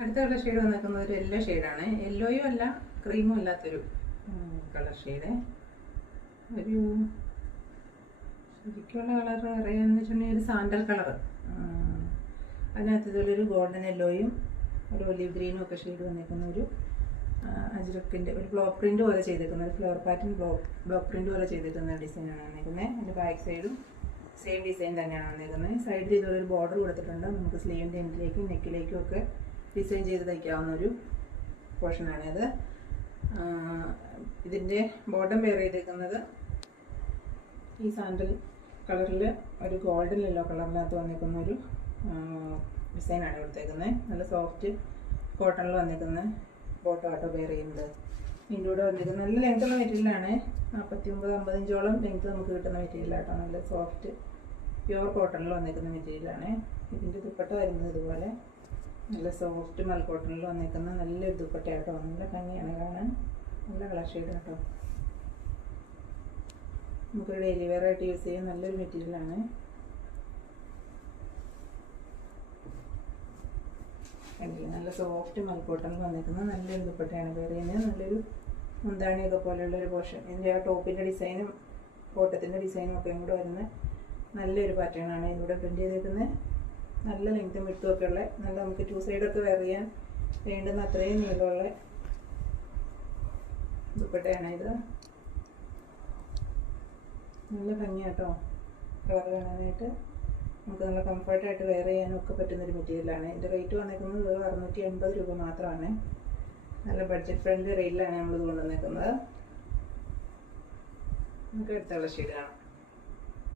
അടുത്ത colour shade വന്നിരിക്കുന്നത് ഒരു യെല്ലോ ഷെയ്ഡാണ്. യെല്ലോയും അല്ല ക്രീമും അല്ലാത്തൊരു കളർ ഷെയ്ഡ്. ഒരു ശരിക്കുള്ള കളർ അറിയാമെന്ന് വെച്ചിട്ടുണ്ടെങ്കിൽ ഒരു സാൻഡൽ കളർ, അതിനകത്ത് ഇതുപോലൊരു ഗോൾഡൻ യെല്ലോയും ഒരു ഒലിവ് ഗ്രീനും ഒക്കെ ഷെയ്ഡ് വന്നിരിക്കുന്ന ഒരു അജ്രക്കിൻ്റെ ഒരു ബ്ലോക്ക് പ്രിൻ്റ് പോലെ ചെയ്തേക്കുന്ന ഒരു ഫ്ലവർ പാറ്റേൺ ബ്ലോക്ക് പ്രിൻ്റ് പോലെ ചെയ്തേക്കുന്ന ഡിസൈനാണ് വന്നിരിക്കുന്നത്. അതിൻ്റെ ബാക്ക് സൈഡും സെയിം ഡിസൈൻ തന്നെയാണ് വന്നിരിക്കുന്നത്. സൈഡിൽ ഇതുപോലെ ഒരു ബോർഡർ കൊടുത്തിട്ടുണ്ട്. നമുക്ക് സ്ലീവിൻ്റെ എൻഡിലേക്കും നെക്കിലേക്കും ഒക്കെ ഡിസൈൻ ചെയ്ത് തയ്ക്കാവുന്ന ഒരു പോർഷനാണിത്. ഇതിൻ്റെ ബോട്ടം വെയർ ചെയ്തേക്കുന്നത് ഈ സാൻഡൽ കളറിൽ ഒരു ഗോൾഡൻ യെല്ലോ കളറിനകത്ത് വന്നിരിക്കുന്ന ഒരു ഡിസൈനാണ് കൊടുത്തേക്കുന്നത്. നല്ല സോഫ്റ്റ് കോട്ടണിൽ വന്നിരിക്കുന്ന ബോട്ടം ആട്ടോ വെയർ ചെയ്യുന്നത്. ഇതിൻ്റെ കൂടെ വന്നിരിക്കുന്നത് നല്ല ലെങ്ത്തുള്ള മെറ്റീരിയലാണ്. 49-50 ഇഞ്ചോളം ലെങ്ത്ത് നമുക്ക് കിട്ടുന്ന മെറ്റീരിയലാട്ടോ. നല്ല സോഫ്റ്റ് പ്യുവർ കോട്ടണിൽ വന്നിരിക്കുന്ന മെറ്റീരിയലാണ്. ഇതിൻ്റെ ദുപ്പട്ട വരുന്നത് ഇതുപോലെ നല്ല സോഫ്റ്റ് മൽ കോട്ടണിൽ വന്നിരിക്കുന്ന നല്ലൊരു ദുപ്പട്ടയാട്ടോ. നല്ല ഭംഗിയാണ് കാണാൻ. നല്ല കളർ ഷെയ്ഡ് കേട്ടോ. നമുക്ക് ഡെയിലി വെയർ ആയിട്ട് യൂസ് ചെയ്യാൻ നല്ലൊരു മെറ്റീരിയലാണ്. നല്ല സോഫ്റ്റ് മൽ കോട്ടണിൽ വന്നിരിക്കുന്ന നല്ലൊരു ദുപ്പട്ടയാണ് വെയർ ചെയ്യുന്നത്. നല്ലൊരു മുന്താണിയൊക്കെ പോലെയുള്ളൊരു പോർഷൻ. ഇതിൻ്റെ ആ ടോപ്പിൻ്റെ ഡിസൈനും കോട്ടത്തിൻ്റെ ഡിസൈനും ഒക്കെ കൂടെ വരുന്ന നല്ലൊരു പാറ്റേണാണ് ഇതിലൂടെ പ്രിൻറ്റ് ചെയ്തേക്കുന്നത്. നല്ല ലെങ്ത്തും വിട്ടും ഒക്കെ ഉള്ള നല്ല നമുക്ക് 2 സൈഡൊക്കെ വെയർ ചെയ്യാൻ വേണ്ടുന്ന അത്രയും നീളമുള്ള ദുപ്പട്ടയാണ് ഇത്. നല്ല ഭംഗിയാട്ടോ കളർ കാണാനായിട്ട്. നമുക്ക് നല്ല കംഫർട്ടായിട്ട് വെയർ ചെയ്യാനും ഒക്കെ പറ്റുന്നൊരു മെറ്റീരിയലാണ്. ഇതിൻ്റെ റേറ്റ് വന്നിരിക്കുന്നത് 680 രൂപ മാത്രമാണ്. നല്ല ബഡ്ജറ്റ് ഫ്രണ്ട്ലി റേറ്റിലാണ് നമ്മളിത് കൊണ്ടുവന്നേക്കുന്നത്. നമുക്ക് അടുത്തുള്ള ഷെയ്ഡ് കാണാം.